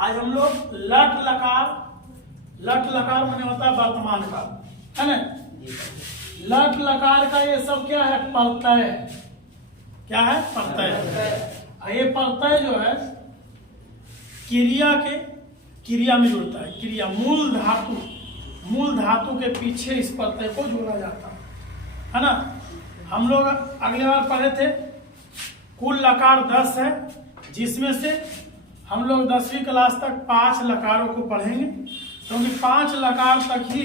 आज हम लोग लट लकार माने होता है वर्तमान काल, है ना। लट लकार का ये सब क्या है? प्रत्यय। क्या है? प्रत्यय। ये प्रत्यय जो है क्रिया में जुड़ता है। क्रिया मूल धातु के पीछे इस प्रत्यय को जोड़ा जाता है ना। हम लोग अगले बार पढ़े थे कुल लकार 10 है, जिसमें से हम लोग 10वीं क्लास तक 5 लकारों को पढ़ेंगे, क्योंकि 5 लकार तक ही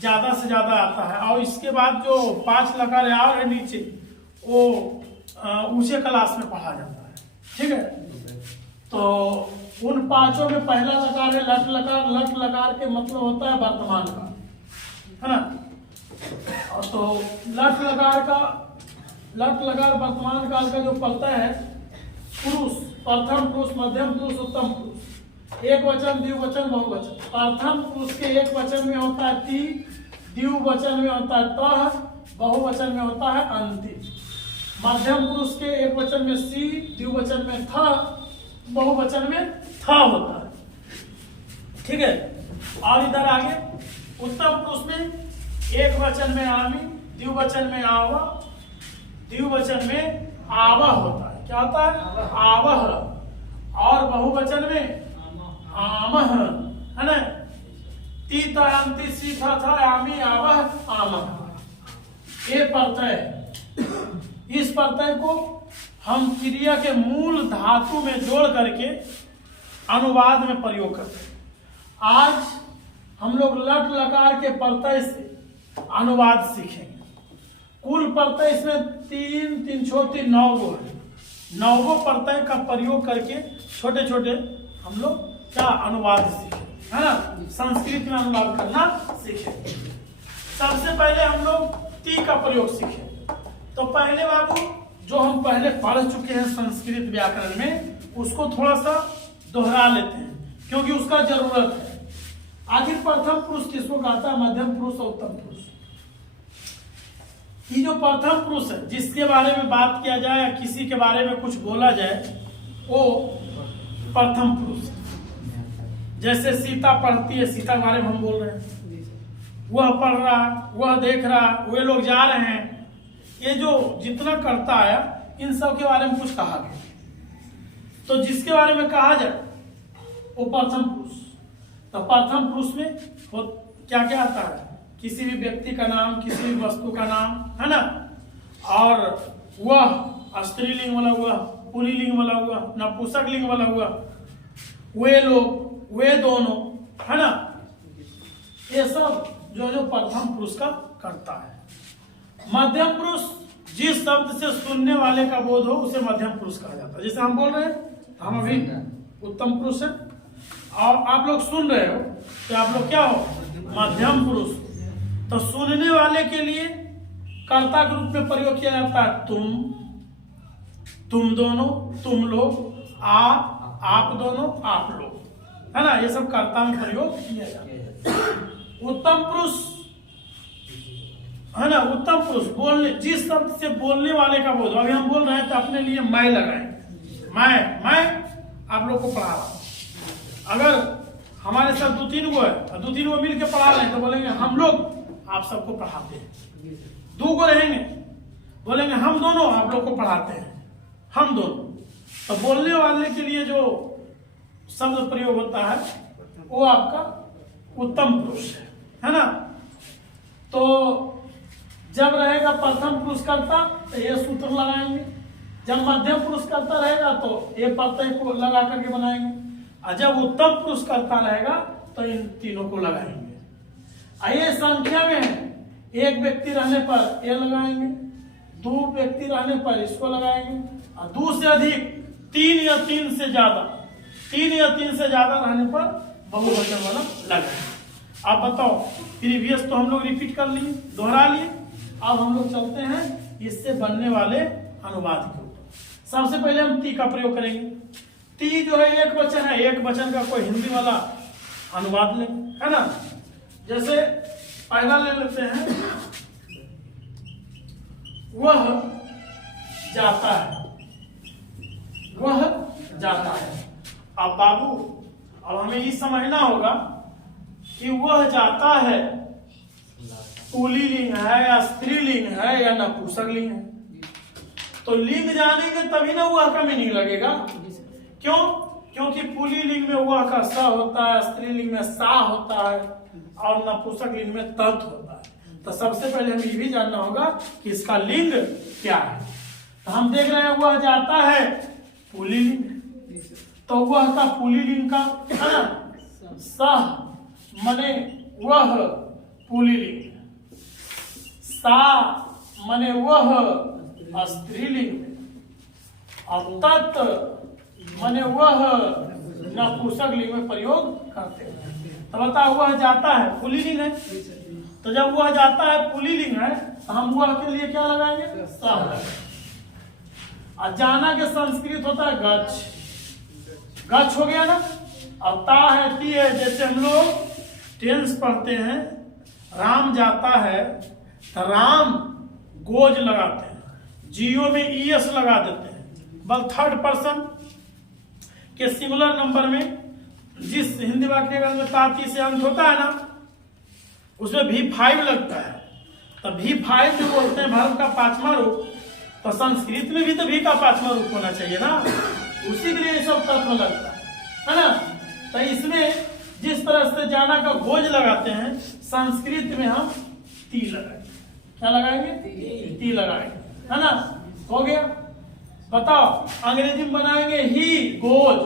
ज्यादा से ज्यादा आता है। और इसके बाद जो 5 लकार और है नीचे, वो ऊंचे क्लास में पढ़ा जाता है। ठीक है, तो उन 5 में पहला लकार है लट लकार। लट लकार के मतलब होता है वर्तमान काल, है ना। और तो लट लकार वर्तमान काल का जो प्रत्यय है पुरुष, प्रथम पुरुष, मध्यम पुरुष, उत्तम पुरुष, एक वचन, द्विवचन, बहुवचन। प्रथम पुरुष के एक वचन में होता है ती, द्विवचन में होता है तः, बहुवचन में होता है अंति। मध्यम पुरुष के एक वचन में सी, द्विवचन में था, बहुवचन में था होता है। ठीक है, और इधर आगे उत्तम पुरुष में एक वचन में आमी, द्विवचन में आवा, द्विवचन में आवा होता है। क्या होता है? आवह। और बहुवचन में आमह, है ना। ती अंति सी था आमी, आवह, आमह। ये प्रत्यय है। इस प्रत्यय को हम क्रिया के मूल धातु में जोड़ करके अनुवाद में प्रयोग करते हैं। आज हम लोग लट लकार के प्रत्यय से अनुवाद सीखेंगे। कुल प्रत्यय इसमें 3 छोटी 9 गो है। 9 गो प्रत्यय का प्रयोग करके छोटे छोटे हम लोग क्या अनुवाद सीखे, है ना। संस्कृत में अनुवाद करना सीखे। सबसे पहले हम लोग ती का प्रयोग सीखे। तो पहले बाबू जो हम पहले पढ़ चुके हैं संस्कृत व्याकरण में, उसको थोड़ा सा दोहरा लेते हैं, क्योंकि उसका जरूरत है। आखिर प्रथम पुरुष किसको कहता है? मध्यम पुरुष और उत्तम पुरुष। ये जो प्रथम पुरुष है, जिसके बारे में बात किया जाए या किसी के बारे में कुछ बोला जाए, वो प्रथम पुरुष। जैसे सीता पढ़ती है, सीता के बारे में हम बोल रहे हैं, वह पढ़ रहा, वह देख रहा, वे लोग जा रहे हैं। ये जो जितना करता आया, इन सब के बारे में कुछ कहा गया। तो जिसके बारे में कहा जाए वो प्रथम पुरुष। तो प्रथम पुरुष में क्या क्या आता है? किसी भी व्यक्ति का नाम, किसी भी वस्तु का नाम, है ना। और वह स्त्रीलिंग वाला हुआ, पुल्लिंग वाला हुआ, नपुंसक लिंग वाला हुआ, वे लोग, वे दोनों, है ना। ये सब जो प्रथम पुरुष का करता है। मध्यम पुरुष जिस शब्द से सुनने वाले का बोध हो उसे मध्यम पुरुष कहा जाता है। जैसे हम बोल रहे हैं, हम अभी उत्तम पुरुष है, और आप लोग सुन रहे हो तो आप लोग क्या हो? मध्यम पुरुष। तो सुनने वाले के लिए कर्ता के रूप में प्रयोग किया जाता है तुम दोनों, तुम लोग, आप दोनों, आप लोग, है ना। ये सब कर्ता में प्रयोग किया जाता है। उत्तम पुरुष, है ना। उत्तम पुरुष बोलने, जिस शब्द से बोलने वाले का बोध। अभी हम बोल रहे हैं तो अपने लिए मैं लगाएंगे। मैं आप लोग को पढ़ा रहा हूं। अगर हमारे साथ 2-3 गो है और 2-3 गो मिल के पढ़ा रहे हैं तो बोलेंगे हम लोग आप सबको पढ़ाते हैं। 2 गो रहेंगे, बोलेंगे हम दोनों आप लोग को पढ़ाते हैं, हम दोनों। तो बोलने वाले के लिए जो शब्द प्रयोग होता है वो आपका उत्तम पुरुष है ना। तो जब रहेगा प्रथम पुरुष कर्ता तो ये सूत्र लगाएंगे। जब मध्यम पुरुष कर्ता रहेगा तो ये प्रत्यय को लगा करके बनाएंगे। और जब उत्तम पुरुष कर्ता रहेगा तो इन तीनों को लगाएंगे। ये संख्या में है, 1 व्यक्ति रहने पर ये लगाएंगे, 2 व्यक्ति रहने पर इसको लगाएंगे, और 2 से अधिक, 3 या 3 से ज्यादा रहने पर बहुवचन वाला लगाएंगे। आप बताओ, प्रीवियस तो हम लोग रिपीट कर लिए, दोहरा लिए। अब हम लोग चलते हैं इससे बनने वाले अनुवाद के ऊपर। सबसे पहले हम ती का प्रयोग करेंगे। ती जो है एक वचन है, एक वचन का कोई हिंदी वाला अनुवाद ले, है ना। जैसे पहला ले लेते हैं, वह जाता है, वह जाता है। अब बाबू अब हमें ये समझना होगा कि वह जाता है पुल्लिंग है या स्त्रीलिंग है या नपुंसकलिंग है। तो लिंग जानेंगे तभी ना वह का मीनिंग लगेगा। क्यों? क्योंकि पुल्लिंग में वह का स होता है, स्त्रीलिंग में सा होता है और नपुंसकलिंग में तत् होता है। तो सबसे पहले हमें ये भी जानना होगा कि इसका लिंग क्या है। तो हम देख रहे हैं वह जाता है पुल्लिंग, तो वह का पुल्लिंग का है ना सह मने वह पुल्लिंग, सा मने वह स्त्रीलिंग, और तत् मने वह नपुंसकलिंग में प्रयोग करते हैं। तो बताओ वह जाता है पुल्लिंग है, तो जब वह जाता है पुल्लिंग है तो हम वह के लिए क्या लगाएंगे? सा लगाएंगे। और जाना के संस्कृत होता है गच्छ, गच्छ हो गया ना। अब ता है ती है, जैसे हम लोग टेंस पढ़ते हैं, राम जाता है तो राम गोज लगाते हैं, जियो में ईएस लगा देते हैं। बल थर्ड पर्सन के सिंगुलर नंबर में जिस हिंदी वाक्य में ताती से अंत होता है ना, उसमें V5 लगता है। तो V5 जो बोलते हैं वर्ब का पांचवा रूप, तो संस्कृत में भी तो V का पांचवा रूप होना चाहिए ना, उसी के लिए ये सब तत्व लगता है ना। तो इसमें जिस तरह से जाना का गोज लगाते हैं, संस्कृत में हम ती लगाएंगे। क्या लगाएंगे? ती लगाएंगे, है ना। हो गया। बताओ अंग्रेजी में बनाएंगे ही गोज,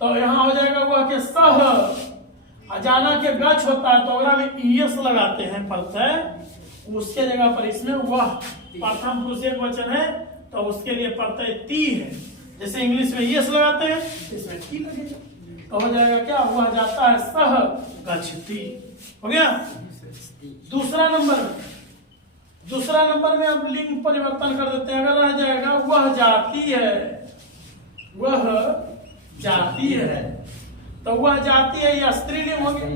तो यहाँ हो जाएगा वह के सह। जाना के गच्छ होता है तो अगर में ईएस लगाते हैं प्रत्यय, उसके जगह पर इसमें वह प्रथम पुरुष एक वचन है तो उसके लिए प्रत्यय ती है। जैसे इंग्लिश में ईएस लगाते हैं, इसमें ती लगेगा, तो हो जाएगा क्या? वह जाता है सह गच्छति। हो गया। दूसरा नंबर में अब लिंग परिवर्तन कर देते हैं। अगर रह जाएगा वह जाती है, वह जाती है, तो वह जाती है या स्त्रीलिंग हो गया।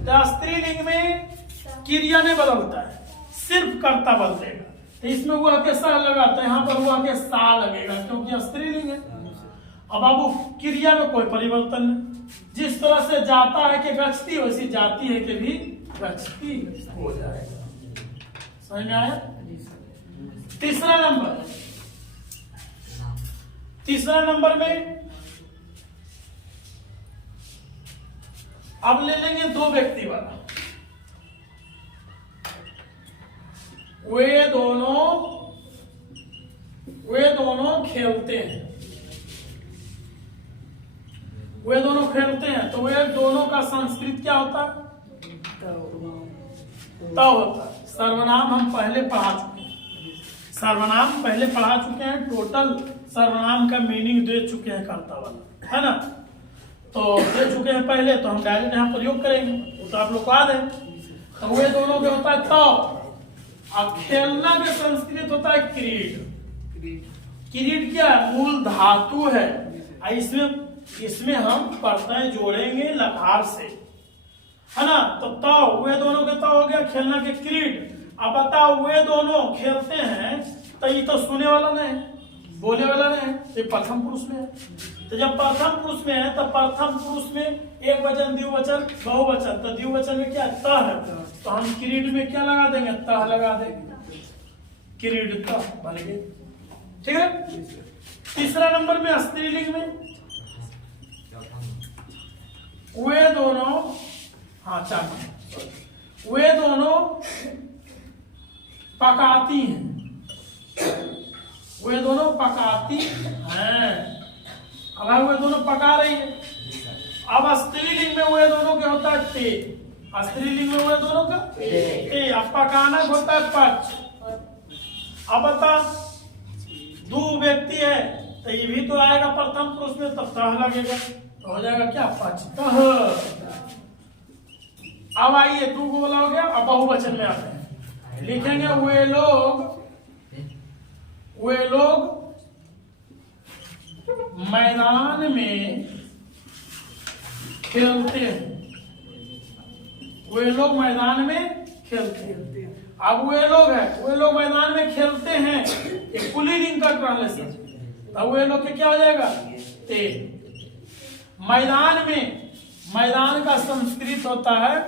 तो स्त्रीलिंग में क्रिया नहीं बदलता है, सिर्फ कर्ता बदलेगा। तो इसमें वह के सा लगाते हैं, यहाँ पर वह के सा लगेगा क्योंकि स्त्रीलिंग है। अब बाबू क्रिया में कोई परिवर्तन नहीं, जिस तरह से जाता है कि गच्छती, वैसी जाती है कि भी गच्छती हो जाएगा। समझ में आया? तीसरा नंबर में अब ले लेंगे दो व्यक्ति वाला। वे दोनों खेलते हैं, तो वे दोनों का संस्कृत क्या होता है? तव होता है। सर्वनाम हम पहले पढ़ा चुके हैं, टोटल सर्वनाम का मीनिंग दे चुके हैं कर्ता वाला, है ना। तो दे चुके हैं पहले, तो हम डायरेक्ट यहाँ प्रयोग करेंगे, वो तो आप लोग को याद है। तो वे दोनों के होता है तव। अब खेलना के संस्कृत होता है क्रीड। क्रीड क्या है? मूल धातु है। इसमें हम प्रत्यय जोड़ेंगे लकार से, है ना। तो तव, वे दोनों के तव हो गया, खेलना के क्रीड। अब बताओ वे दोनों खेलते हैं, तो ये तो सुने वाला नहीं, बोले वाला नहीं, ये प्रथम पुरुष में है। तो जब प्रथम पुरुष में है तो प्रथम पुरुष में एक वचन, द्विवचन, बहुवचन। तो द्विवचन में क्या? त है, तो हम क्रीड में क्या लगा देंगे? त लगा देंगे, क्रीड त बन गए। ठीक है। तीसरा नंबर में स्त्रीलिंग में वे दोनों, वे दोनों पकाती हैं, वे दोनों पकाती हैं। अब वे दोनों पका रही है। अब स्त्रीलिंग में वे दोनों के होता है ते, स्त्रीलिंग में वे दोनों का ते। अब पकाना होता है पच। अब बता दो व्यक्ति है तो ये भी तो आएगा प्रथम पुरुष में, तब तह लगेगा, तो हो जाएगा क्या? पचतः। अब आइए दो को बोला हो गया। अब बहुवचन में आते हैं, लिखेंगे वे लोग मैदान में खेलते हैं, वे लोग मैदान में खेलते हैं। अब वे लोग मैदान में खेलते हैं, एक पुल्लिंग का ट्रांसलेशन। तब वे लोग के क्या हो जाएगा? ते। मैदान में मैदान का संस्कृत होता है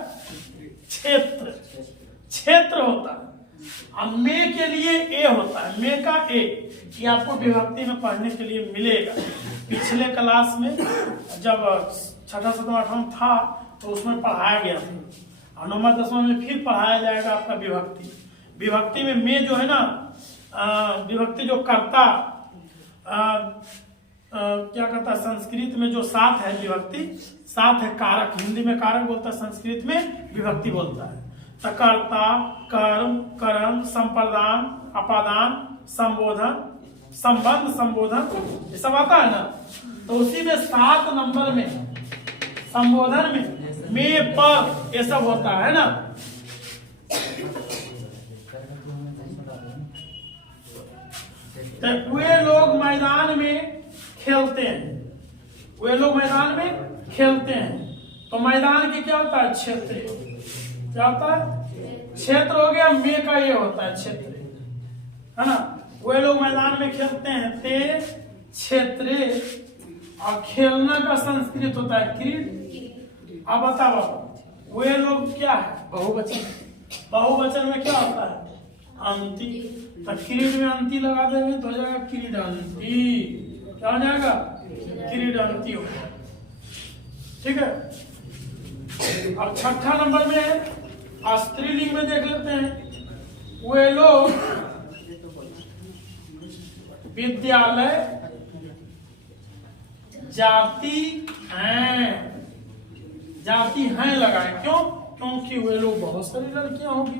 क्षेत्र, क्षेत्र होता है। अब मे के लिए ए होता है, मे का ए, ये आपको विभक्ति में पढ़ने के लिए मिलेगा। पिछले क्लास में जब छठा सातवां आठवां था तो उसमें पढ़ाया गया था, और नौवां दसवां में फिर पढ़ाया जाएगा आपका विभक्ति। विभक्ति में मे जो है ना, विभक्ति जो करता क्या करता है, संस्कृत में जो साथ है विभक्ति, साथ है कारक, हिंदी में कारक बोलता है, संस्कृत में विभक्ति बोलता है। तो कर्ता, कर्म, कर्म, संप्रदान, अपादान, संबोधन, संबंध, संबोधन, ये सब आता है ना। तो उसी में 7 नंबर में संबोधन में पर ये सब होता है ना। तो वे लोग मैदान में खेलते हैं, वे लोग मैदान में खेलते हैं। तो मैदान की क्या होता है, क्षेत्र, क्या होता है, क्षेत्र हो गया। मे का ये होता है क्षेत्र, है ना। वे लोग मैदान में खेलते हैं, ते क्षेत्रे, और खेलना का संस्कृत होता है क्रीड। अब बताओ वे लोग क्या है, बहुवचन, बहुवचन में क्या होता है, अंति। तो क्रीड में अंति लगा देंगे तो हो जाएगा क्रीडंती, क्या हो जाएगा, क्रीडंती हो गया। ठीक है। अब छठा नंबर में स्त्रीलिंग में देख लेते हैं। वे लोग विद्यालय जाती हैं, जाती हैं लगाए, क्यों, क्योंकि वे लोग बहुत सारी लड़कियां होगी।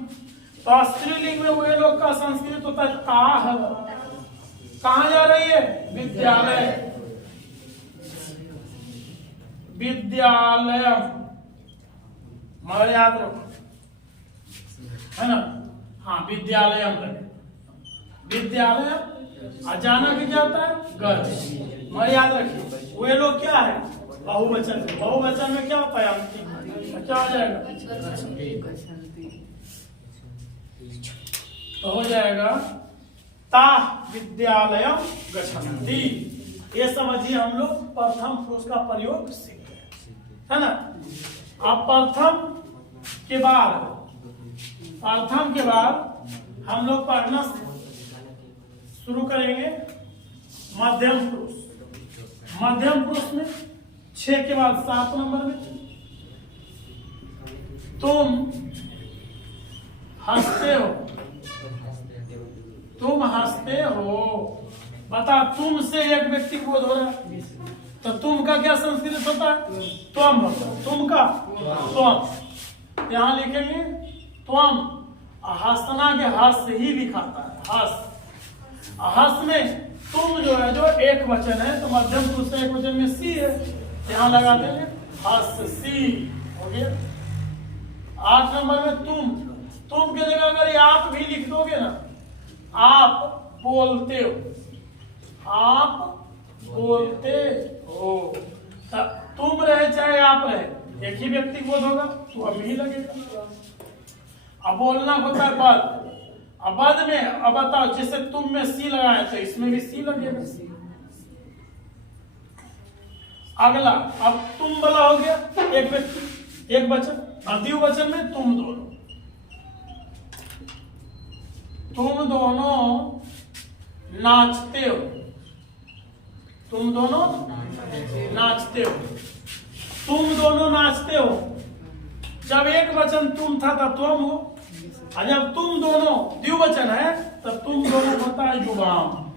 तो स्त्रीलिंग में वे लोग का संस्कृत होता है ताह। कहाँ जा रही है, विद्यालय, विद्यालय, मगर याद रखो, है ना। हाँ, विद्यालय विद्यालय, जाना की क्या होता है, घर, मगर याद रखिए वे लोग क्या है, बहुवचन। बहुवचन में क्या होता है, अंतिम, क्या हो जाएगा, तो हो जाएगा ताः विद्यालय गच्छन्ति। ये समझिए हम लोग प्रथम पुरुष का प्रयोग सीख गए, है ना। अब प्रथम के बाद हम लोग पढ़ना शुरू करेंगे मध्यम पुरुष। मध्यम पुरुष में 6 के बाद 7 नंबर में, तुम हंसते हो, तुम हंसते हो। बता, तुम से एक व्यक्ति को बोध हो रहा है, तो तुम का क्या संस्कृत होता है, त्वम होता है। तुम का त्वम, यहां लिखेंगे त्वम। हंसना के हंस ही लिखाता है, हंस। हंस में तुम जो है, जो एक वचन है, तो मध्यम पुरुष से एक वचन में सी है, यहां लगा देंगे हंस सी, हो गया। 8 नंबर में तुम के जगह अगर आप भी लिख दोगे ना, आप बोलते हो, आप बोलते हो। तुम रहे चाहे आप रहे, एक ही व्यक्ति बोध होगा, तो अब ही लगेगा। अब बोलना होता है पद। अब पद में अब बताओ, जैसे तुम में सी लगाए तो इसमें भी सी लगेगा। अगला, अब तुम वाला हो गया, एक व्यक्ति एक वचन, और द्विवचन में तुम दोनों। तुम दोनों नाचते हो, तुम दोनों नाचते हो, तुम दोनों नाचते हो। जब एक वचन तुम था तब तुम हो, और जब तुम दोनों द्विवचन है तब तुम दोनों होता है जुबाम,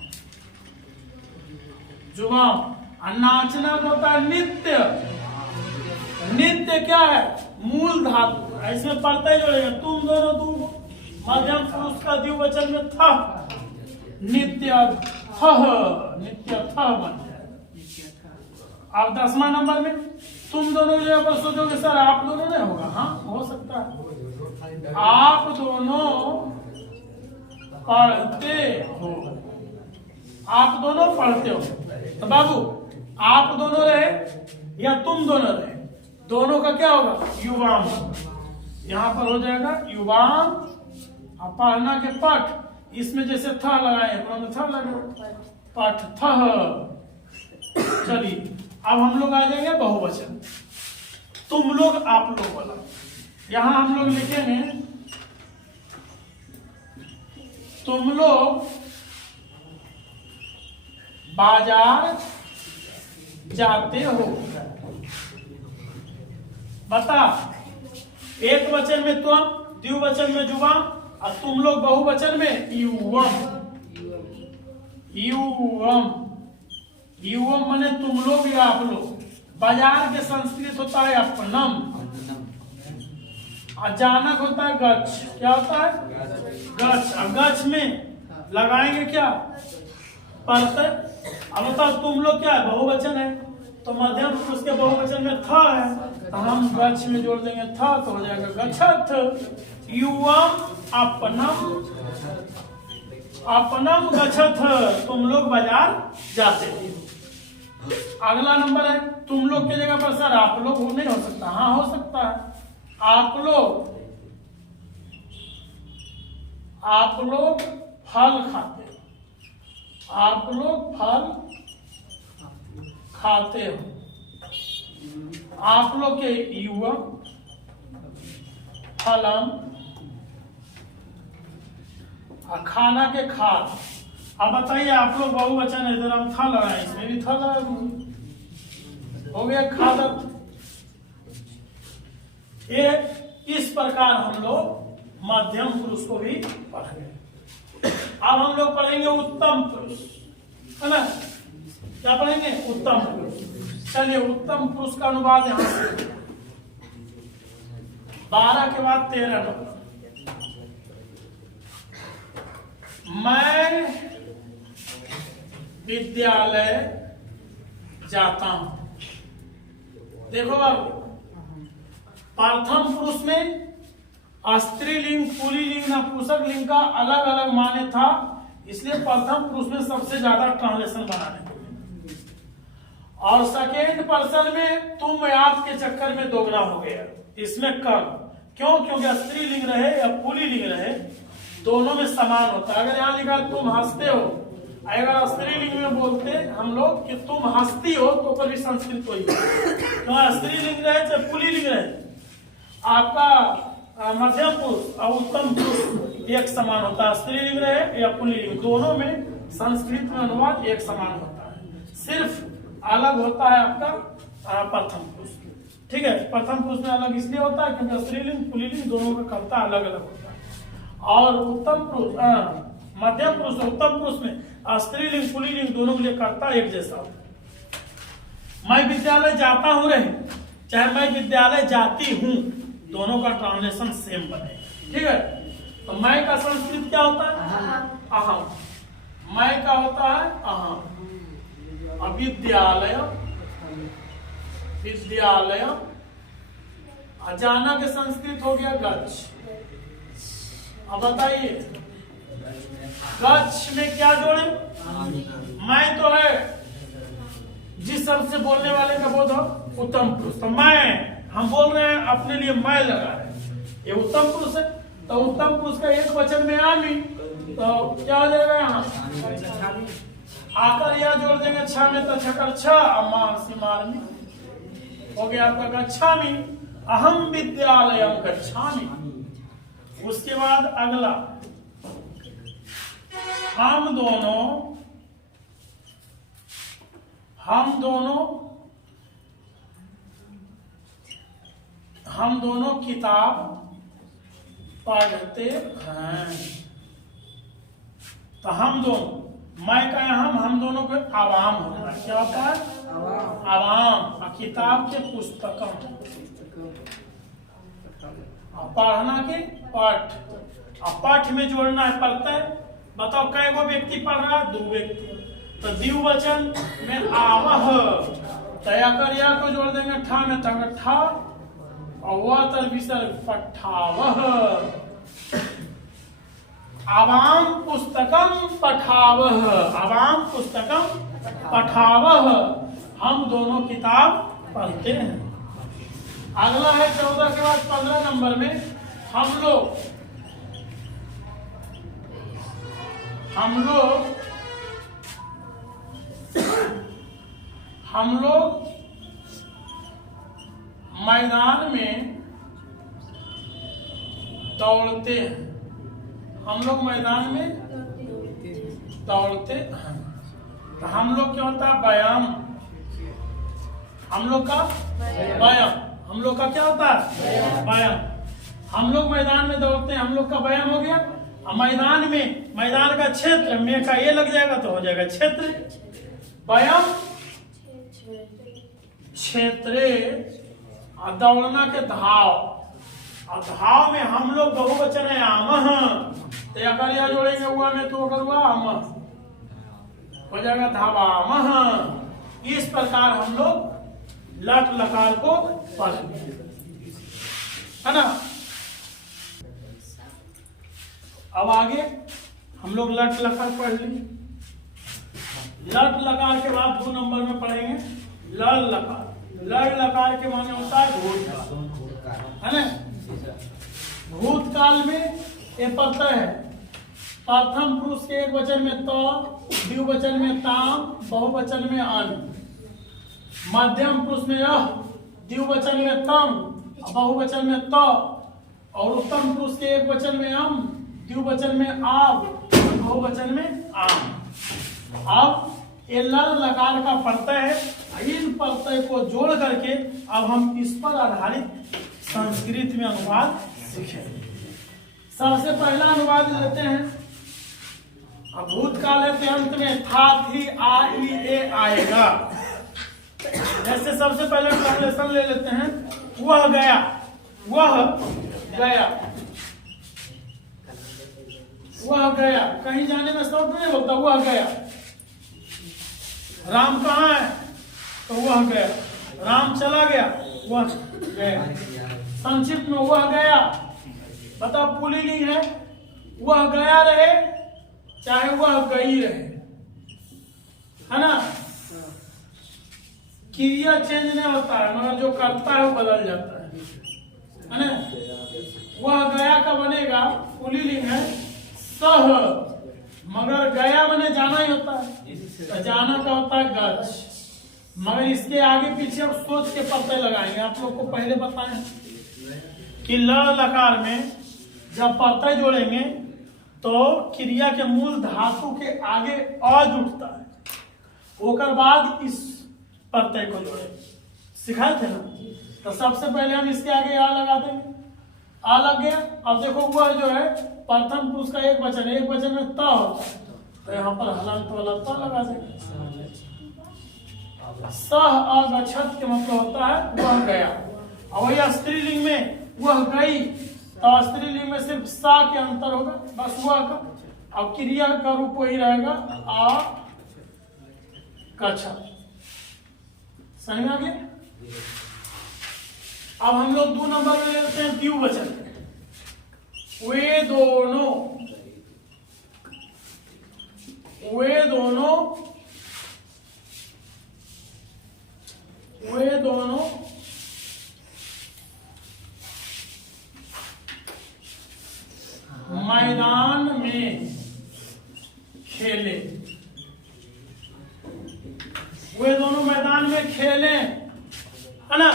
जुबाम। और नाचना होता है नित्य। नित्य क्या है, मूल धातु, इसमें पढ़ता ही जोड़ेगा, तुम दोनों दो। मध्यम पुरुष का द्विवचन में था, नित्य थह, नित्य थह बन जाएगा। अब 10वां नंबर में तुम दोनों जगह पर सोचोगे सर आप दोनों नहीं होगा, हाँ हो सकता है। आप दोनों पढ़ते हो, आप दोनों पढ़ते हो। तो बाबू आप दोनों रहे या तुम दोनों रहे, दोनों का क्या होगा, युवाम। यहां पर हो जाएगा युवाम। पढ़ना के पठ, इसमें जैसे था लगाए, था लगे पठ थह। चलिए अब हम लोग आ जाएंगे बहुवचन। तुम लोग आप लोग वाला, यहां हम लोग लिखेंगे तुम लोग बाजार जाते हो। बता, एक वचन में तुम, द्विवचन में जुबान, और तुम लोग बहुवचन में युवम। युवम, युवम माने तुम लोग या आप लोग। बाजार के संस्कृत होता है अपनम, अचानक होता है गच्छ। क्या होता है? गच्छ। और गच्छ में लगाएंगे क्या? प्रत्यय। अब बताओ तुम लोग क्या है? बहुवचन है, तो मध्यम पुरुष के बहुवचन में था है, तो हम गच्छ में जोड़ देंगे था, तो हो जाएगा गच्छथ। युवम अपनम, अपनम गच्छथ, तुम लोग बाजार जाते हो। अगला नंबर है, तुम लोग की जगह पर सर आप लोग हो नहीं हो सकता? हाँ हो सकता है। आप लोग फल खाते हो। आप लोग फल खाते हो। आप लोग के युवा फलम, खाना के खाद। अब बताइए, आप लोग बहुवचन है, इधर हम था लगाए, इसमें भी था लगाए, हो गया खादत। ये इस प्रकार हम लोग मध्यम पुरुष को भी पढ़ेंगे। अब हम लोग पढ़ेंगे उत्तम पुरुष, है ना? क्या पढ़ेंगे? उत्तम पुरुष। चलिए, उत्तम पुरुष का अनुवाद यहां से 12 के बाद 13 नंबर। मैं विद्यालय जाता हूं। देखो बाबू, प्रथम पुरुष में स्त्रीलिंग, पुल्लिंग, नपुंसक लिंग का अलग अलग माने था, इसलिए प्रथम पुरुष में सबसे ज्यादा ट्रांसलेशन बनाने को। और सेकेंड पर्सन में तुम याद के चक्कर में दोगुना हो गया, इसमें कम। क्यों? क्योंकि स्त्रीलिंग रहे या पुल्लिंग रहे, दोनों में समान होता है। अगर यहाँ लिखा तुम हंसते हो, अगर स्त्रीलिंग में बोलते हम लोग कि तुम हंसती हो, तो कभी संस्कृत वही तो स्त्रीलिंग रहे चाहे पुल्लिंग रहे, आपका मध्यम पुरुष और उत्तम पुरुष एक समान होता है। स्त्रीलिंग रहे या पुल्लिंग, दोनों में संस्कृत में अनुवाद एक समान होता है, सिर्फ अलग होता है आपका प्रथम पुरुष। ठीक है, प्रथम पुरुष में अलग इसलिए होता है क्योंकि स्त्रीलिंग पुल्लिंग दोनों का कर्ता अलग अलग होता है। और उत्तम पुरुष, मध्यम पुरुष, उत्तम पुरुष में स्त्रीलिंग पुल्लिंग दोनों के लिए कर्ता एक जैसा होता है। मैं विद्यालय जाता हूँ रहे, चाहे मैं विद्यालय जाती हूँ, दोनों का ट्रांसलेशन सेम बने। ठीक है, तो मैं का संस्कृत क्या होता है? अहम। मैं का होता है अहम। अविद्यालय, विद्यालय। जाना के संस्कृत हो गया गच्छ। अब बताइए, गच्छ में क्या जोड़े? मैं तो है, जिस शब्द से बोलने वाले का बोध हो उत्तम पुरुष, तो मैं, हम बोल रहे हैं अपने लिए मैं लगा है, ये उत्तम पुरुष है। तो उत्तम पुरुष का एक वचन में आमी, तो क्या हो जाएगा? यहाँ आकर यह जोड़ देंगे छा में, तो छकर छा, मारमी हो गया आपका गच्छामी। अहम विद्यालयम गच्छामी। उसके बाद अगला, हम दोनों किताब पढ़ते हैं। तो हम दोनों, मैं का हम दोनों को आवाम होता है। क्या होता है? आवाम। किताब के पुस्तकम, पढ़ना के पाठ। पाठ में जोड़ना है प्रत्यय। बताओ कै गो व्यक्ति पढ़ रहा है? 2 व्यक्ति। तो द्विवचन में आवह, तया कर या को जोड़ देंगे ठा में, तक ठा, और वह तर विसर्ग पठावह। आवाम पुस्तकम पठावह, आवाम पुस्तकम पठावह। हम दोनों किताब पढ़ते हैं। अगला है 14 के बाद 15 नंबर में, हम लोग मैदान में दौड़ते हैं। हम लोग मैदान में दौड़ते हैं। तो हम लोग क्या होता है? व्यायाम। हम लोग का व्यायाम। हम लोग का क्या होता है? व्यायाम। हम लोग मैदान में दौड़ते हैं, हम लोग का व्यायाम हो गया। मैदान में, मैदान का क्षेत्र में का ये लग जाएगा तो हो जाएगा क्षेत्र। व्यायाम क्षेत्रे। दौड़ना के धाव। और धाव में हम लोग बहुवचन है आमह। तो अगर यह जोड़ेंगे हुआ में तो अगर हुआ आमह हो जाएगा धावामह। इस प्रकार हम लोग लट लकार को पढ़ेंगे, है ना। अब आगे हम लोग लट लकार पढ़ लेंगे। लट लकार के बाद 2 नंबर में पढ़ेंगे लड़ लकार। लड़ लकार के माने होता है भूतकाल, है ना। भूतकाल में ये पढ़ता है प्रथम पुरुष के एक वचन में तो, द्विवचन में ताम, बहुवचन में अन। मध्यम पुरुष में यह, द्विवचन में तम, बहुवचन में त। और उत्तम पुरुष के एक वचन में अम, द्विवचन में आव, बहुवचन में आम। अब ये लड़ लकार का प्रत्यय है। इन प्रत्यय को जोड़ करके अब हम इस पर आधारित संस्कृत में अनुवाद सीखेंगे। सबसे पहला अनुवाद लेते हैं। अब भूतकाल के अंत में था, थी, आ, ई, ए आएगा। जैसे सबसे पहले ट्रांसलेशन ले लेते हैं। वह गया, वह गया, वह गया। कहीं जाने में शब्द नहीं बोलता, वह गया। राम कहाँ है? तो वह गया। राम चला गया, वह गया। संक्षिप्त में वह गया बताओ पुल्लिंग है। वह गया रहे चाहे वह गई रहे, है ना। क्रिया चेंज नहीं होता है मगर जो करता है वो बदल जाता है ना। वह गया का बनेगा पुल्लिंग है सह, मगर गया बने जाना ही होता है। तो जाना का होता है गच्छ, मगर इसके आगे पीछे अब सोच के पत्ते लगाएंगे। आप लोग को पहले बताएं कि ल लकार में जब प्रत्यय जोड़ेंगे तो क्रिया के मूल धातु के आगे अ जुड़ता है, ओकर बाद इस प्रत्यय को जोड़ेंगे। सिखाए थे ना। तो सबसे पहले हम इसके आगे आ लगा देंगे। आ लग गया। अब देखो वह जो है प्रथम पुरुष का एक वचन है, एक वचन में त होता है तो यहाँ पर हलंत वाला त लगा देंगे। सह अगछत के मतलब होता है वह गया। और वही स्त्रीलिंग में वह गई तो स्त्रीलिंग में सिर्फ सा के अंतर होगा बस वह का। अब क्रिया का रूप वही रहेगा आ गछत। समझ आ गया। अब हम लोग 2 नंबर में ले लेते हैं द्विवचन। वे दोनों, वे दोनों, वे दोनों मैदान में खेले। वे दोनों मैदान में खेले, है ना।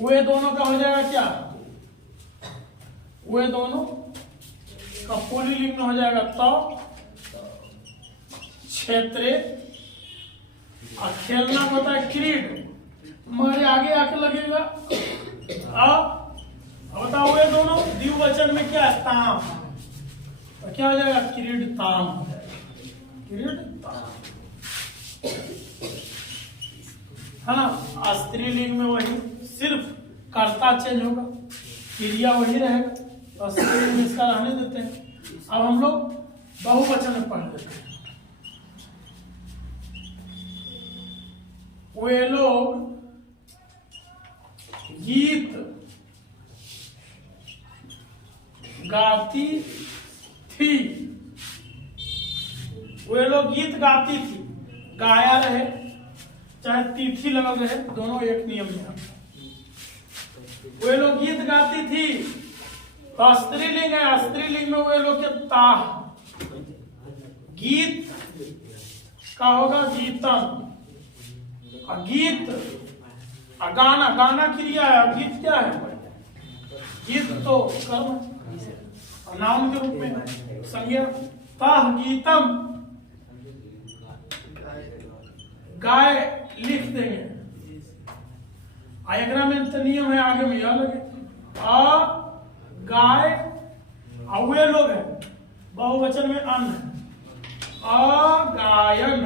वे दोनों का हो जाएगा क्या? वे दोनों का पुल्लिंग में हो जाएगा तो क्षेत्रे। और खेलना होता है क्रीड, मगर आगे आके लगेगा। अब बताओ वे दोनों द्विवचन में क्या है? ताम। तो क्या हो जाएगा? क्रीड ताम। क्रीड ताम, है ना। स्त्रीलिंग में वही सिर्फ कर्ता चेंज होगा, क्रिया वही रहेगा। तो स्त्रीलिंग में इसका रहने देते हैं। अब हम लोग बहुवचन में पढ़ लेते हैं। वे लोग गीत गाती थी। वे लोग गीत गाती थी, गाया रहे चाहे तिथि लगल रहे, दोनों एक नियम में है। वे लोग गीत गाती थी तो स्त्रीलिंग है। स्त्रीलिंग में वे लोग के ताह। गीत का होगा गीतम, गीत, गाना, गाना क्रिया है, गीत क्या है? गीत तो कर्म, नाउन के रूप में संज्ञा। तह गीतम, गाय लिख देंगे। एकरा में तो नियम है, आगे में यह लगे अ गाय, वे लोग है बहुवचन में अन्न है। अगायन,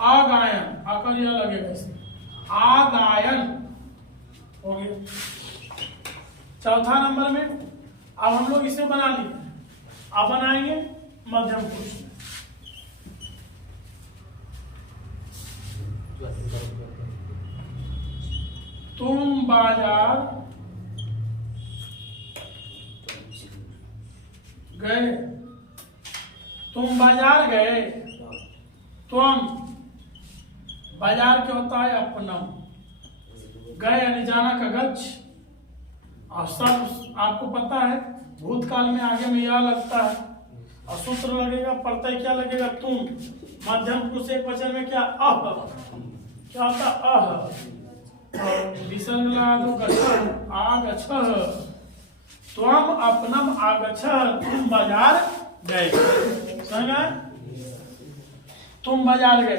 अगायन, आकर यह लगेगा इसमें, आगायन हो गया। चौथा नंबर में अब हम लोग इसे बना लिए, अब बनाएंगे मध्यम पुरुष में। तुम बाजार गए, तुम बाजार गए। तुम, बाजार क्या होता है? अपना। गए यानी जाना का गच्छ। और सब आपको पता है भूतकाल में आगे में यह लगता है और सूत्र लगेगा, प्रत्यय क्या लगेगा? तुम। मध्यम पुरुष एक वचन में क्या? अह, क्या होता? अह। विसर्ग लगा दो, गच्छ, आगच्छ। त्वम अपनम आगच्छ, तुम बाजार गए। समझ में? तुम बाजार गए,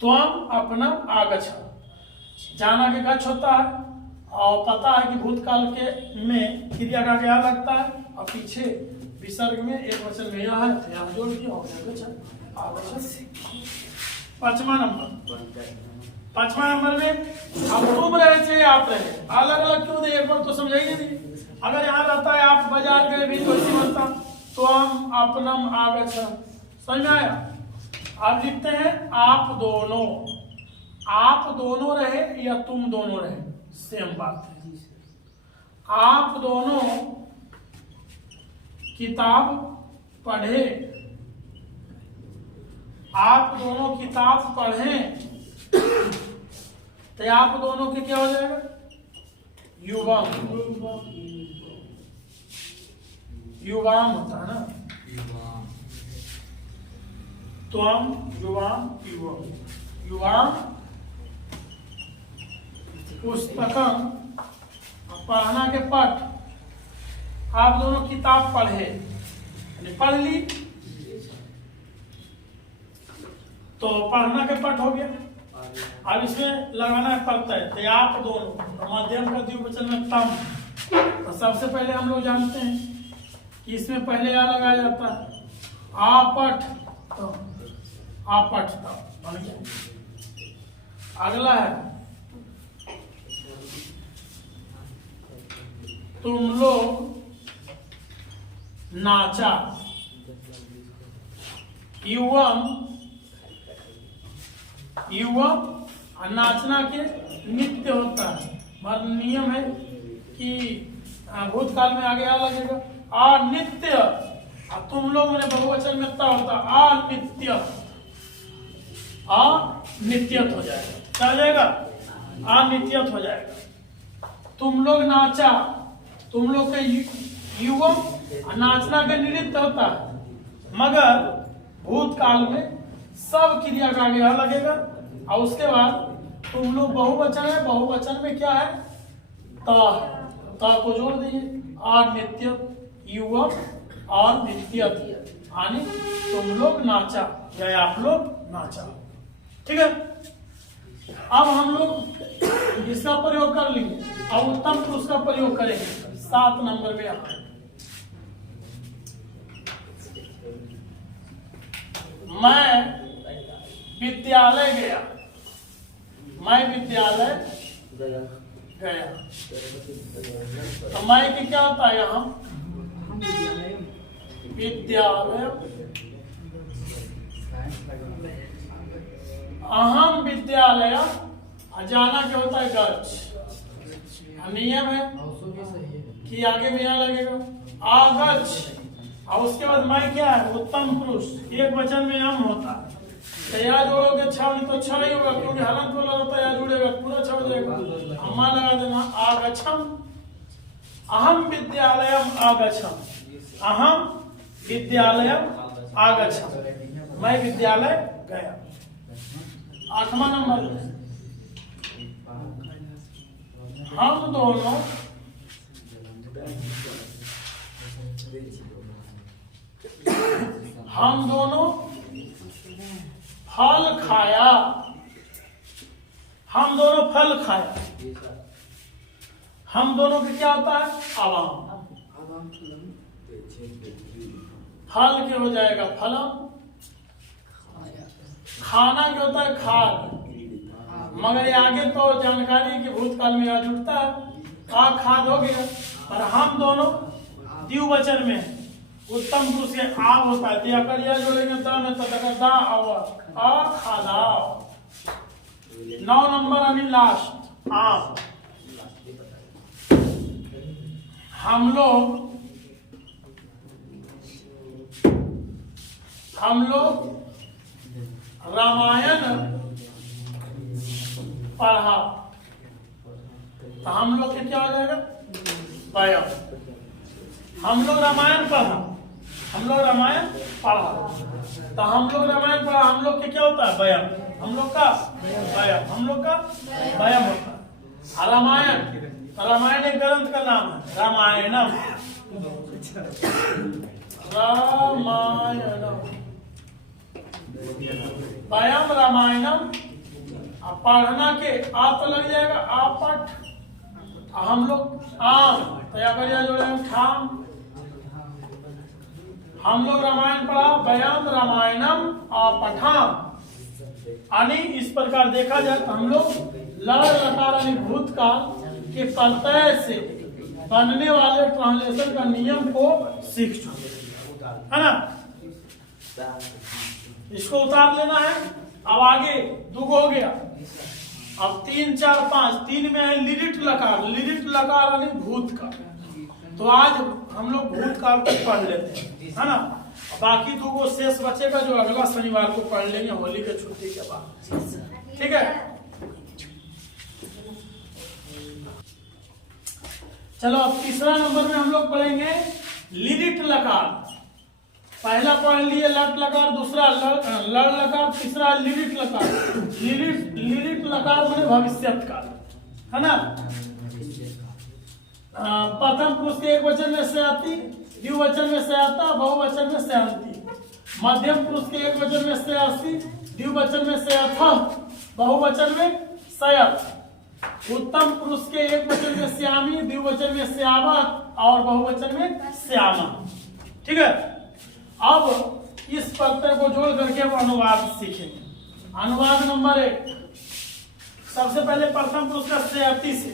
त्वम अपनम आगच्छ। जाना के गच्छ होता है और पता है कि भूतकाल के में क्रिया का क्या लगता है और पीछे विसर्ग में एक वचन में यह है, यहाँ जोड़ दिया हो गया गच्छ, आगच्छ। पांचवा नंबर में अब तुम रहे थे आप रहे, अलग अलग क्यों दे? एक बार तो समझाइए नहीं। अगर यहाँ रहता है आप बाजार गए भी तो ऐसी बनता, तो हम अपनम आगच्छ। समझ में आया? आप लिखते हैं आप दोनों, आप दोनों रहे या तुम दोनों रहे, सेम बात है। आप दोनों किताब पढ़े, आप दोनों किताब पढ़े, तो आप दोनों के क्या हो जाएगा? युवाम, युवाम होता है ना। त्वम, युवाम, युवम, युवाम पुस्तकम, पढ़ना के पठ। आप दोनों किताब पढ़े, पढ़ ली तो पढ़ना के पठ हो गया। अब इसमें लगाना है प्रत्यय, तो आप दोनों, मध्यम का द्विवचन में तम। तो सबसे पहले हम लोग जानते हैं कि इसमें पहले आ लगाया जाता है आपठ, तो आपठ बन गया। अगला है तुम लोग नाचा, युवम, युवम नाचना के नित्य होता है, मगर नियम है कि भूतकाल में आगे आ लगेगा अनित्य। तुम लोग ने बहुवचन में ता होता अनित्य, अनित्यत हो जाएगा, क्या हो जाएगा? अनित्यत हो जाएगा। तुम लोग नाचा, तुम लोग के युवम नाचना के निमित्त होता है, मगर भूतकाल में सब क्रिया का आगे लगेगा। और उसके बाद तुम लोग बहुवचन है, बहुवचन में क्या है? ता को जोड़ दीजिए, अनित्य, युवम और नित्यत, यानी तुम लोग नाचा या आप लोग नाचा। ठीक है, अब हम लोग इसका प्रयोग कर लेंगे और उत्तम पुरुष का प्रयोग करेंगे 7 नंबर में। मैं विद्यालय गया, मैं विद्यालय गया। तो मैं की क्या होता है यहाँ? विद्यालय। अहम विद्यालय, जाना क्या होता है? गच्छ। नियम है कि आगे में यहाँ लगेगा आगच्छ। और उसके बाद मैं क्या है? उत्तम पुरुष, एक वचन में हम होता है। तो या जोड़ोगे छह, नहीं तो छह ही होगा, क्योंकि हलंत वाला होता है, या जुड़ेगा पूरा छह हो जाएगा। अम्मा लगा देना आगच्छम, अहम विद्यालयम आगच्छम, अहम विद्यालयम आगच्छम, मैं विद्यालय गया। 8वां नंबर, हम दोनों फल खाया, हम दोनों फल खाया। हम दोनों के क्या होता है? आवाम। फल के हो जाएगा फलम, खाना क्या होता है? खाद। मगर आगे तो जानकारी के भूतकाल में आ जुड़ता है, खाद हो गया। और हम दोनों द्विवचन में उत्तम पुरुष के आव होता है, दिया कर या जोड़ेंगे द में तो दा आ खादा। 9 नंबर यानी लास्ट, आम। हम लोग रामायण पढ़ा, तो हम लोग के क्या हो जाएगा? बयान। हम लोग रामायण पढ़ा, हम लोग रामायण पढ़ा, तो हम लोग रामायण पढ़ा, हम लोग के क्या होता है? बयान। हम लोग का बयान, हम लोग का बयान होता है। रामायण एक ग्रंथ का नाम है, रामायणम। बयाम रामायणम। पढ़ना के आप तो लग जाएगा आपट, हम लोग आम तैयार कर जोड़ेंगे ठाम। हम लोग रामायण पढ़ा, बयाम रामायणम आपठाम। यानी इस प्रकार देखा जाए तो हम लोग लड़ लकार यानी भूतकाल के प्रत्यय से बनने वाले ट्रांसलेशन का नियम को सीख चुके है ना। इसको उतार लेना है। अब आगे दुगो हो गया, अब 3 4 5, 3 में है लिरिट लकार। लिरिट लकार यानी भूतकाल। तो आज हम लोग भूतकाल को पढ़ लेते हैं, है ना। बाकी दुगो शेष बचेगा जो अगला शनिवार को पढ़ लेंगे, होली के छुट्टी के बाद। ठीक है, चलो अब तीसरा नंबर में हम लोग पढ़ेंगे लिरिट लकार। पहला पढ़ लिए लट लकार, दूसरा लड़ लकार, तीसरा लिरिट लकार। लिरिट लकार माने भविष्यत काल, है ना। प्रथम पुरुष के एक वचन में से आती, द्विवचन में से आता, बहुवचन में से आती। मध्यम पुरुष के एक वचन में से आती, द्विवचन में से अथ, बहुवचन में सयत। उत्तम पुरुष के एक वचन में श्यामी, द्विवचन में श्यावत और बहुवचन में श्यामा। ठीक है, अब इस प्रत्यय को जोड़ करके हम अनुवाद सीखेंगे। अनुवाद नंबर 1, सबसे पहले प्रथम पुरुष का सयति से।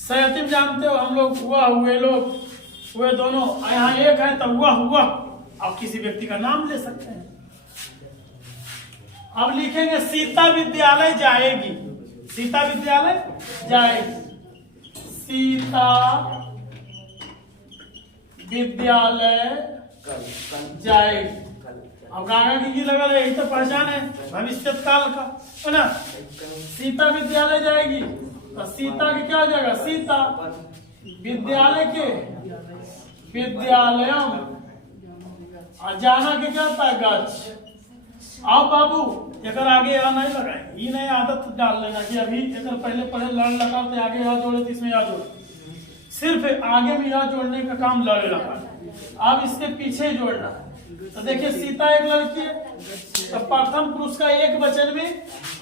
सयति में जानते हो हम लोग हुआ, हुए लोग, हुए दोनों, यहाँ एक है तो हुआ। अब किसी व्यक्ति का नाम ले सकते हैं। अब लिखेंगे सीता विद्यालय जाएगी। सीता विद्यालय जाएगी, सीता विद्यालय जाएगी। अब गाना की लगा रहे, यही तो पहचान है भविष्य काल का, है ना। सीता विद्यालय जाएगी तो सीता के क्या हो जाएगा? सीता। विद्यालय के विद्यालयम, और जाना के क्या होता है? गच्छ। आओ बाबू, एक आगे यहाँ नहीं लगाए, ये नहीं आदत डाल लेना कि अभी एक पहले पढ़े लड़ लगाते आगे यहाँ जोड़े तो इसमें यहाँ जोड़े। सिर्फ आगे में यहाँ जोड़ने का काम लड़ लगा, अब इसके पीछे जोड़ना है। तो देखिए सीता एक लड़की है, तो प्रथम पुरुष का एक वचन में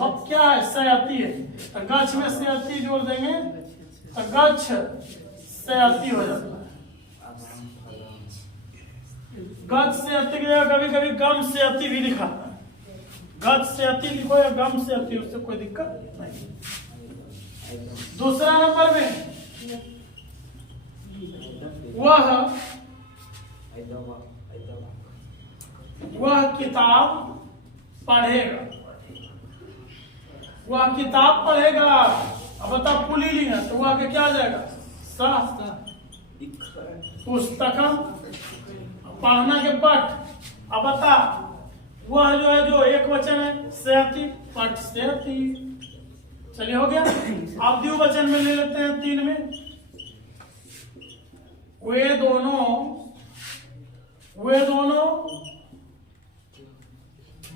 अब क्या है? सयति है, तो गच्छ में सयति जोड़ देंगे तो गच्छ सयति हो जाता है। गच्छ सयति की जगह कभी कभी गम सयति भी लिखा है। गच्छ सयति लिखो या गम सयति, उससे कोई दिक्कत नहीं। दूसरा नंबर में वह किताब पढ़ेगा। वह किताब पढ़ेगा। अब बता पुल्लिंग है तो वह के क्या आ जाएगा? पुस्तकम, पढ़ना के पठ। अब बता वह जो है जो एक वचन है सयति, पठ सयति। चलिए हो गया। अब द्विवचन में ले लेते हैं 3 में। वे दोनों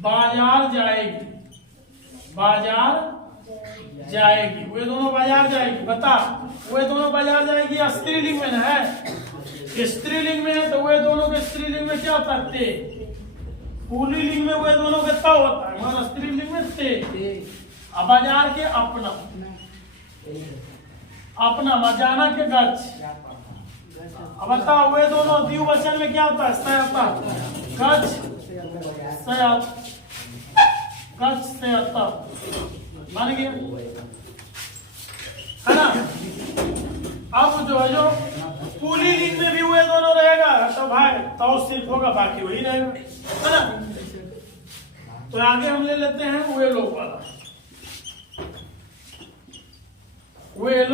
बाजार जाएगी। बाजार जाएगी, वे दोनों बाजार जाएगी। बता, वे दोनों बाजार जाएगी स्त्रीलिंग में है, स्त्रीलिंग में है तो वे दोनों के स्त्रीलिंग में क्या होता है? ते। पुल्लिंग में वे दोनों के ता होता है, मगर स्त्रीलिंग में ते। अब बाजार के अपना, अपना मजाना के गच। अब बताओ वे दोनों द्विवचन में क्या होता है? सयता, गच सयत, गच सयता बन गया, है ना। अब जो है जो पुल्लिंग में भी वे दोनों रहेगा तो भाई तो सिर्फ होगा, बाकी वही रहेगा, है ना। तो आगे हम ले लेते हैं वे लोग वाला। वे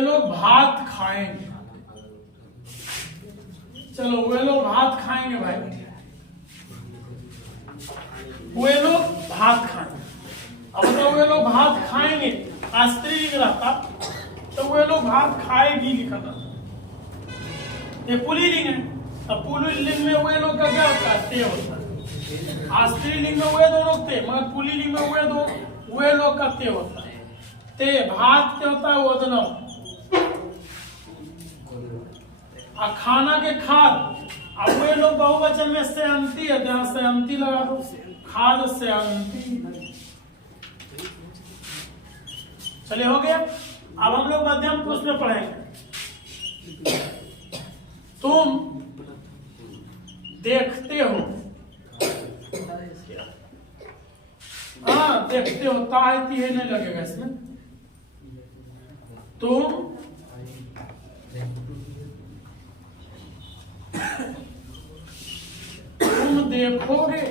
लोग भात खाएंगे। चलो वे लोग भात खाएंगे भाई, वे लोग भात खाएंगे। अब तो वे लोग भात खाएंगे स्त्रीलिंग रहता तो वे लोग भात खाएगी लिखा था, ये पुल्लिंग है। अब पुल्लिंग में वे लोग का क्या होता है? ते होता है। स्त्रीलिंग में वे दोनों ते, मगर पुल्लिंग में वे लोग का ते होता है। ते भात क्या होता है? ओदनम। खाना के खाद, अब वे लोग बहुवचन में सेअंती है, जहां सेअंती लगा दो, खाद सेअंती। चलिए हो गया। अब हम लोग मध्यम पुरुष में पढ़ेंगे। तुम देखते हो, हाँ देखते हो, ताहती है नहीं लगेगा इसमें। तुम देखोगे,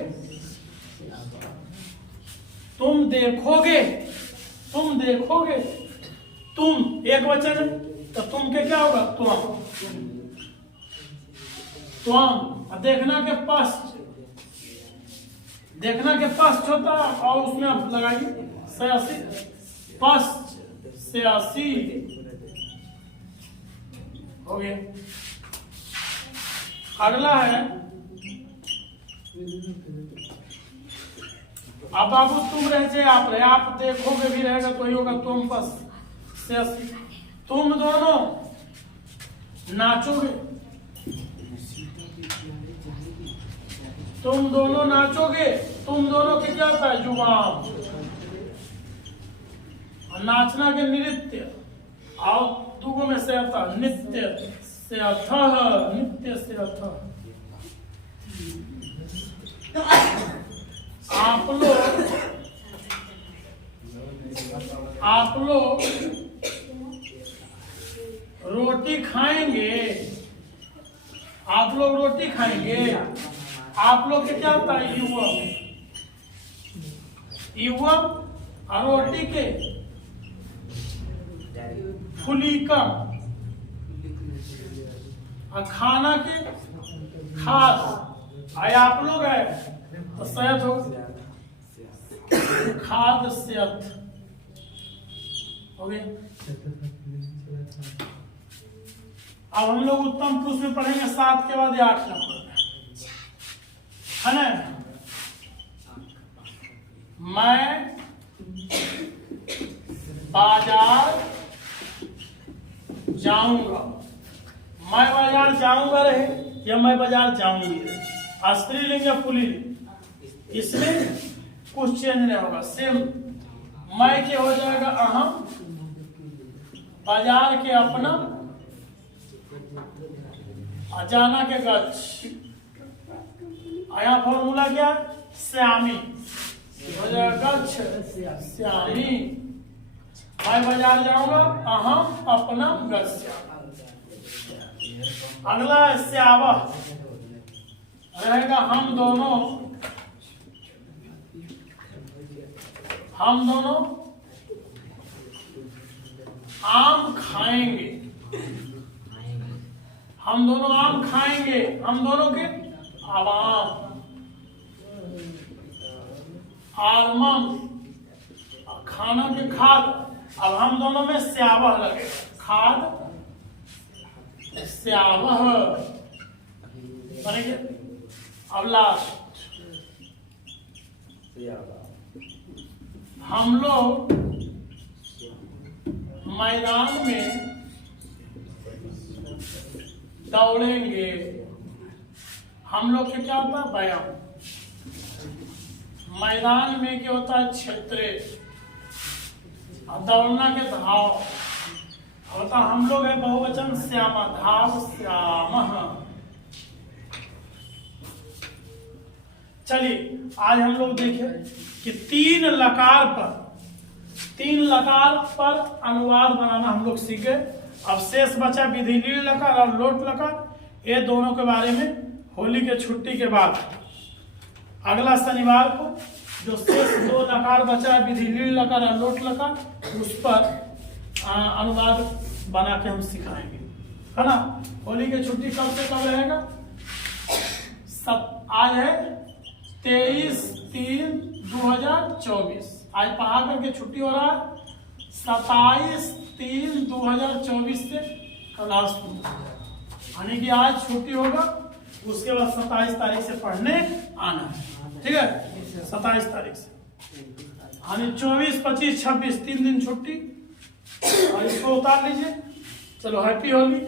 तुम देखोगे, तुम देखोगे, तुम एक वचन है तो तुम के क्या होगा? त्वम, त्वम। देखना के पास, देखना के पास होता और उसमें आप लगाइए सयासी, पास सयासी हो गया। अगला है, अब बाबू तुम रह जाए आप रहे, आप देखोगे भी रहेगा तो ही होगा तुम बस से। तुम दोनों नाचोगे, तुम दोनों नाचोगे, तुम दोनों के क्या होता है? जुबान। नाचना के नृत्य, और दुगो में से आता नित्य से अथः, नित्य से अथः। आप लोग रोटी खाएंगे, आप लोग रोटी खाएंगे। आप लोग के क्या होता है? युवम, युवम। रोटी के फुलिकम, खाना के खाद। आप लोग है तो सयत हो, खाद सयत हो गया। अब हम लोग उत्तम पुरुष में पढ़ेंगे 7 के बाद 8 नंबर में, है ना। मैं बाजार जाऊंगा, मैं बाजार जाऊंगा रहे या मैं बाजार जाऊंगी रहे, स्त्रीलिंग या पुल्लिंग, इसमें कुछ चेंज नहीं होगा, सेम। मैं के हो जाएगा अहम, बाजार के अपना, जाना के गच्छ। यहाँ फॉर्मूला क्या? श्यामी हो जाएगा गच्छ श्यामी। मैं बाजार जाऊंगा, अहम अपना गच्छ। अगला है श्यावः, रहेगा हम दोनों आम खाएंगे, हम दोनों आम खाएंगे। हम दोनों के आवाम, आलमम, खाना के खाद। अब हम दोनों में श्यावः लगेगा, खाद श्यामः बनेंगे। अब लास्ट, हम लोग मैदान में दौड़ेंगे। हम लोग के क्या होता है? व्यायाम। मैदान में क्या होता है? क्षेत्र। और दौड़ना के धाव होता। हम लोग है बहुवचन श्यामा, धाव श्यामः। चलिए आज हम लोग देखें कि तीन लकार पर अनुवाद बनाना हम लोग सीखे। अब शेष बचा विधिलीन लकार और लोट लकार। ये दोनों के बारे में होली के छुट्टी के बाद अगला शनिवार को जो शेष दो लकार बचा है, विधिलीन लकार और लोट लकार, उस पर अनुवाद बना के हम सिखाएंगे, है ना। होली की छुट्टी कब से कब रहेगा? आज है 23/3/2024। आज पढ़ा करके छुट्टी हो रहा है। 27/3/2024 से क्लास यानी कि आज छुट्टी होगा। उसके बाद 27 तारीख से पढ़ने आना है, ठीक है। 27 तारीख से यानी 24, 25, 26 3 दिन छुट्टी। और इसको उतार लीजिए। चलो हैप्पी होली।